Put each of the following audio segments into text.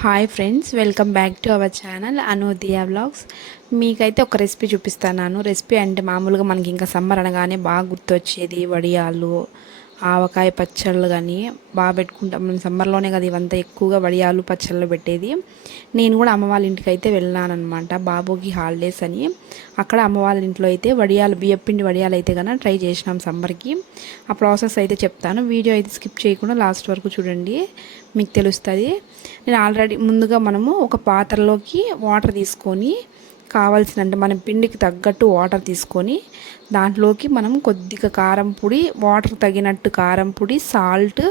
Hi friends, welcome back to our channel Anudiya vlogs. మీకైతే ఒక recipe చూపిస్తాను. రెసిపీ అంటే మామూలుగా మనకి ఇంకా సమ్మర్ అనగానే బాగా గుర్తొచ్చేది వడియాలు, ఆవకాయ పచ్చళ్ళు కానీ బాగా పెట్టుకుంటాం. మనం సమ్మర్లోనే కదా ఇవంతా ఎక్కువగా వడియాలు పచ్చళ్ళు పెట్టేది. నేను కూడా అమ్మ వాళ్ళ ఇంటికి అయితే వెళ్ళాను అనమాట, బాబుకి హాలిడేస్ అని. అక్కడ అమ్మ వాళ్ళ ఇంట్లో అయితే వడియాలు, బియ్యపిండి వడియాలు అయితే కన్నా ట్రై చేసినాం సమ్మర్కి. ఆ ప్రాసెస్ అయితే చెప్తాను. వీడియో అయితే స్కిప్ చేయకుండా లాస్ట్ వరకు చూడండి, మీకు తెలుస్తుంది. నేను ఆల్రెడీ ముందుగా మనము ఒక పాత్రలోకి వాటర్ తీసుకొని కావాల్సిన, అంటే మన పిండికి తగ్గట్టు వాటర్ తీసుకొని దాంట్లోకి మనం కొద్దిగా కారం పొడి, వాటర్ తగినట్టు కారం పొడి, సాల్ట్,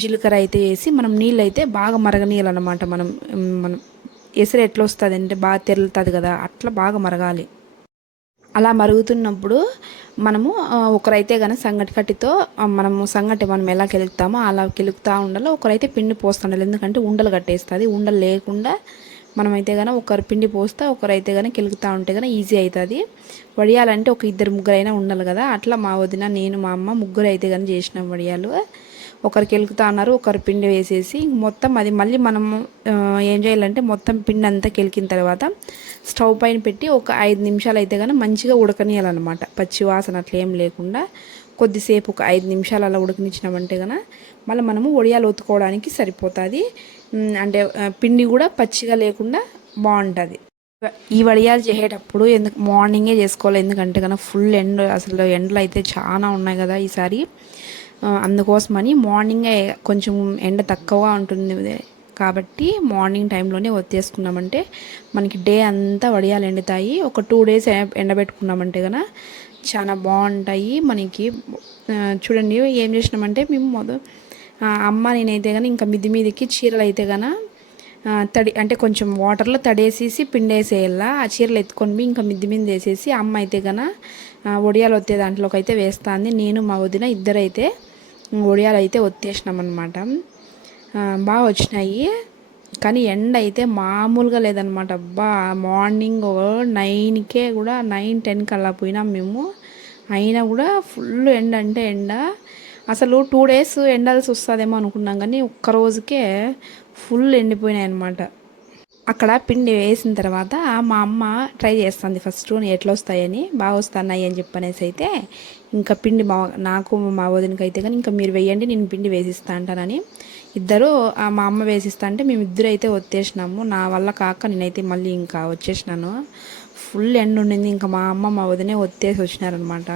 జీలకర్ర అయితే వేసి మనం నీళ్ళు అయితే బాగా మరగనీయాలన్నమాట. మనం ఎసరు ఎట్లా వస్తుంది అంటే బాగా తెరులుతుంది కదా, అట్లా బాగా మరగాలి. అలా మరుగుతున్నప్పుడు మనము ఒకరైతే కానీ సంగటి కట్టితో మనం ఎలా కెలుగుతామో అలా కెలుగుతూ ఉండాలి. ఒకరైతే పిండి పోస్తుండాలి, ఎందుకంటే ఉండలు కట్టేస్తుంది. ఉండలు లేకుండా మనమైతే కానీ ఒకరు పిండి పోస్తే ఒకరైతే కానీ కెలుగుతూ ఉంటే కానీ ఈజీ అవుతుంది. వడియాలంటే ఒక ఇద్దరు ముగ్గురైనా ఉండాలి కదా. అట్లా మా వదిన, నేను, మా అమ్మ ముగ్గురు అయితే కానీ చేసినాం వడియాలు. ఒకరు కెలుకుతా అన్నారు, ఒకరు పిండి వేసేసి మొత్తం అది మళ్ళీ మనం ఏం చేయాలంటే మొత్తం పిండి అంతా కెలికిన తర్వాత స్టవ్ పైన పెట్టి ఒక 5 నిమిషాలు అయితే కానీ మంచిగా ఉడకనియాలన్నమాట. పచ్చి వాసన అట్లా ఏం లేకుండా కొద్దిసేపు ఒక 5 నిమిషాలు అలా ఉడకనిచ్చినామంటే కనుక మళ్ళీ మనము వడియాలు ఒత్తుకోవడానికి సరిపోతుంది. అంటే పిండి కూడా పచ్చిగా లేకుండా బాగుంటుంది. ఈ వడియాలు చేసేటప్పుడు మార్నింగే చేసుకోవాలి, ఎందుకంటే కనుక ఫుల్ అసలు ఎండలు అయితే చాలా ఉన్నాయి కదా ఈసారి. అందుకోసమని మార్నింగే కొంచెం ఎండ తక్కువగా ఉంటుంది కాబట్టి మార్నింగ్ టైంలోనే ఒత్తేసుకున్నామంటే మనకి డే అంతా వడియాలు ఎండుతాయి. ఒక 2 డేస్ ఎండబెట్టుకున్నామంటే కనుక చాలా బాగుంటాయి మనకి. చూడండి ఏం చేసినామంటే మేము అమ్మ నేనైతే కానీ ఇంకా మీదికి చీరలు అయితే కనుక అంటే కొంచెం వాటర్లో తడేసేసి పిండేసేయాల. ఆ చీరలు ఎత్తుకొని ఇంకా మిద్ది మీద వేసేసి అమ్మ అయితే కనుక వడియాలు ఒత్తే దాంట్లోకి అయితే వేస్తుంది. నేను మా వదిన ఇద్దరైతే వడియాలు అయితే ఒత్తేసినాం అనమాట. బాగా వచ్చినాయి, కానీ ఎండ అయితే మామూలుగా లేదనమాట. అబ్బా, మార్నింగ్ 9కే కూడా 9-10కి అలా పోయినాం మేము. అయినా కూడా ఫుల్ ఎండ అంటే ఎండ. అసలు 2 డేస్ ఎండాల్సి వస్తుందేమో అనుకున్నాం, కానీ ఒక్కరోజుకే ఫుల్ ఎండిపోయినాయి అనమాట. అక్కడ పిండి వేసిన తర్వాత మా అమ్మ ట్రై చేస్తుంది ఫస్ట్ ఎట్లా వస్తాయని. బాగా వస్తున్నాయి అని చెప్పనేసి అయితే ఇంకా పిండి నాకు మా వదినకి అయితే కానీ ఇంకా మీరు వేయండి, నేను పిండి వేసిస్తా అంటానని ఇద్దరు మా అమ్మ వేసిస్తా అంటే మేము ఇద్దరు అయితే వచ్చేసినాము. నా వల్ల కాక నేనైతే మళ్ళీ ఇంకా వచ్చేసినాను. ఫుల్ ఎండ ఉండింది, ఇంకా మా అమ్మ మా వదినే ఒత్తేసి వచ్చినారనమాట.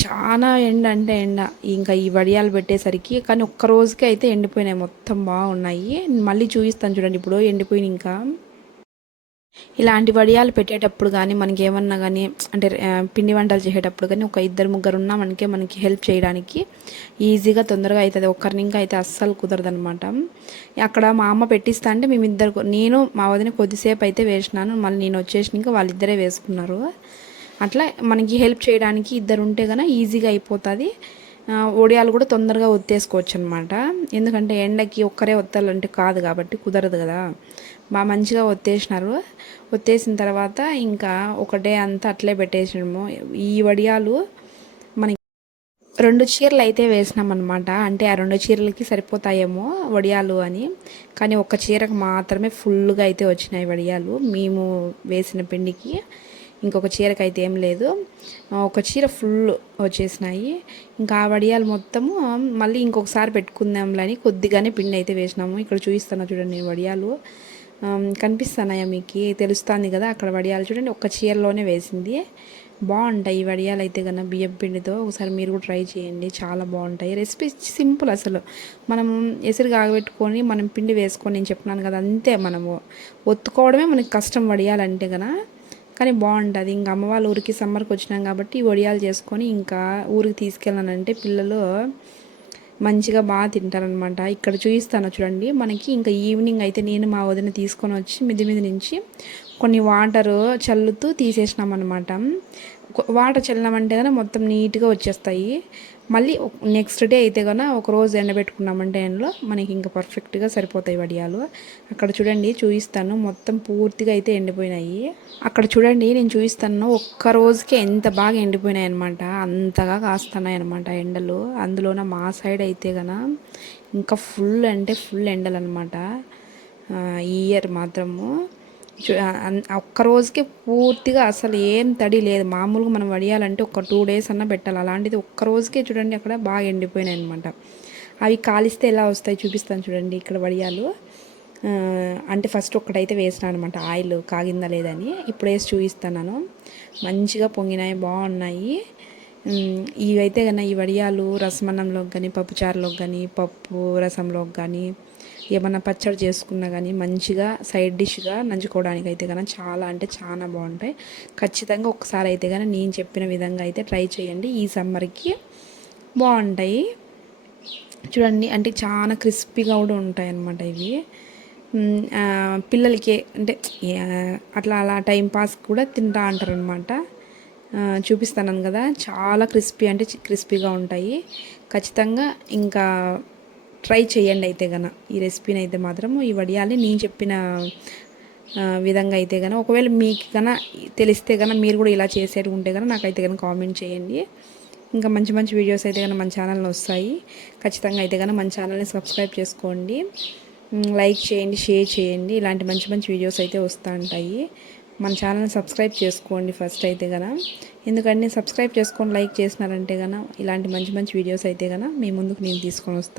చాలా ఎండ అంటే ఎండ ఇంకా ఈ వడియాలు పెట్టేసరికి. కానీ ఒక్క రోజుకి అయితే ఎండిపోయినాయి, మొత్తం బాగున్నాయి. మళ్ళీ చూపిస్తాను చూడండి, ఇప్పుడు ఎండిపోయిన ఇంకా. ఇలాంటి వడియాలు పెట్టేటప్పుడు కానీ మనకి ఏమన్నా కానీ అంటే పిండి వంటలు చేసేటప్పుడు కానీ ఒక 2-3 ఉన్నామంటే మనకి హెల్ప్ చేయడానికి ఈజీగా తొందరగా అవుతుంది. ఒక్కరిని ఇంకా అయితే అస్సలు కుదరదనమాట. అక్కడ మా అమ్మ పెట్టిస్తా అంటే మేమిద్దరు, నేను మా వదిన కొద్దిసేపు అయితే వేసినాను, మళ్ళీ నేను వచ్చేసి ఇంకా వాళ్ళిద్దరే వేసుకున్నారు. అట్లా మనకి హెల్ప్ చేయడానికి ఇద్దరు ఉంటే కనుక ఈజీగా అయిపోతుంది. వడియాలు కూడా తొందరగా ఒత్తేసుకోవచ్చు అనమాట. ఎందుకంటే ఎండకి ఒక్కరే ఒత్తాలంటే కాదు కాబట్టి కుదరదు కదా. బాగా మంచిగా ఒత్తేసినారు. ఒత్తేసిన తర్వాత ఇంకా ఒక డే అంతా అట్లే పెట్టేసినాము. ఈ వడియాలు మనకి 2 చీరలు అయితే వేసినామన్నమాట. అంటే ఆ 2 చీరలకి సరిపోతాయేమో వడియాలు అని, కానీ ఒక చీరకు మాత్రమే ఫుల్గా అయితే వచ్చినాయి వడియాలు మేము వేసిన పిండికి. ఇంకొక చీరకు అయితే ఏం లేదు, ఒక చీర ఫుల్ వచ్చేసినాయి. ఇంకా ఆ వడియాలు మొత్తము మళ్ళీ ఇంకొకసారి పెట్టుకుందాంలని కొద్దిగానే పిండి అయితే వేసినాము. ఇక్కడ చూపిస్తాను చూడండి, వడియాలు కనిపిస్తున్నాయా మీకు? తెలుస్తుంది కదా అక్కడ వడియాలు చూడండి, ఒక్క చీరలోనే వేసింది. బాగుంటాయి ఈ వడియాలు అయితే కన్నా బియ్యం పిండితో. ఒకసారి మీరు కూడా ట్రై చేయండి, చాలా బాగుంటాయి. రెసిపీ సింపుల్ అసలు. మనం ఎసురు కాగబెట్టుకొని మనం పిండి వేసుకొని, నేను చెప్పినాను కదా అంతే, మనము ఒత్తుకోవడమే మనకి కష్టం వడియాలంటే కన్నా. కానీ బాగుంటుంది. ఇంకా అమ్మ వాళ్ళ ఊరికి సమ్మర్కి వచ్చినాం కాబట్టి వడియాలు చేసుకొని ఇంకా ఊరికి తీసుకెళ్ళానంటే పిల్లలు మంచిగా బాగా తింటారనమాట. ఇక్కడ చూపిస్తాను చూడండి, మనకి ఇంకా ఈవినింగ్ అయితే నేను మా వదిన తీసుకొని వచ్చి మిద్ది మీద నుంచి కొన్ని వాటర్ చల్లుతూ తీసేసినాం అనమాట. వాటర్ చల్లినామంటే కనుక మొత్తం నీట్గా వచ్చేస్తాయి. మళ్ళీ నెక్స్ట్ డే అయితే కనుక ఒకరోజు ఎండబెట్టుకున్నామంటే ఎండలో మనకి ఇంకా పర్ఫెక్ట్గా సరిపోతాయి వడియాలు. అక్కడ చూడండి చూపిస్తాను, మొత్తం పూర్తిగా అయితే ఎండిపోయినాయి. అక్కడ చూడండి నేను చూపిస్తాను, ఒక్క రోజుకే ఎంత బాగా ఎండిపోయినాయి అనమాట. అంతగా కాస్తున్నాయి అనమాట ఎండలు. అందులోన మా సైడ్ అయితే కనుక ఇంకా ఫుల్ అంటే ఫుల్ ఎండలు అనమాట. ఈ ఇయర్ మాత్రము ఒక్క రోజుకే పూర్తిగా అసలు ఏం తడి లేదు. మామూలుగా మనం వడియాలంటే ఒక 2 డేస్ అన్నా పెట్టాలి. అలాంటిది ఒక్క రోజుకే చూడండి అక్కడ బాగా ఎండిపోయినాయి అనమాట. అవి కాలిస్తే ఎలా వస్తాయి చూపిస్తాను చూడండి. ఇక్కడ వడియాలు అంటే ఫస్ట్ ఒక్కటైతే వేసినా అనమాట, ఆయిల్ కాగిందా లేదని. ఇప్పుడు వేసి చూపిస్తాను. మంచిగా పొంగినాయి, బాగున్నాయి. ఇవైతే కన్నా ఈ వడియాలు రసమన్నంలోకి కానీ, పప్పుచారులోకి కానీ, పప్పు రసంలోకి కానీ, ఏమన్నా పచ్చడి చేసుకున్నా కానీ మంచిగా సైడ్ డిష్గా నంచుకోవడానికి అయితే కానీ చాలా అంటే చాలా బాగుంటాయి. ఖచ్చితంగా ఒకసారి అయితే కానీ నేను చెప్పిన విధంగా అయితే ట్రై చేయండి. ఈ సమ్మర్కి బాగుంటాయి చూడండి. అంటే చాలా క్రిస్పీగా కూడా ఉంటాయి అన్నమాట ఇవి. పిల్లలకి అంటే అట్లా అలా టైంపాస్ కూడా తింటా అంటారు అనమాట. చూపిస్తాను కదా, చాలా క్రిస్పీ అంటే క్రిస్పీగా ఉంటాయి. ఖచ్చితంగా ఇంకా ట్రై చేయండి అయితే గన ఈ రెసిపీని అయితే మాత్రం. ఈ వడియాల్ని నేను చెప్పిన విధంగా అయితే కనుక ఒకవేళ మీకు కన్నా తెలిస్తే కనుక మీరు కూడా ఇలా చేసేది ఉంటే కనుక నాకైతే కనుక కామెంట్ చేయండి. ఇంకా మంచి మంచి వీడియోస్ అయితే కనుక మన ఛానల్లో వస్తాయి. ఖచ్చితంగా అయితే కనుక మన ఛానల్ని సబ్స్క్రైబ్ చేసుకోండి, లైక్ చేయండి, షేర్ చేయండి. ఇలాంటి మంచి మంచి వీడియోస్ అయితే వస్తూ ఉంటాయి. మన ఛానల్ని సబ్స్క్రైబ్ చేసుకోండి ఫస్ట్ అయితే కనుక. ఎందుకంటే సబ్స్క్రైబ్ చేసుకొని లైక్ చేసినారంటే కనుక ఇలాంటి మంచి మంచి వీడియోస్ అయితే కనుక మీ ముందుకు నేను తీసుకొని వస్తాను.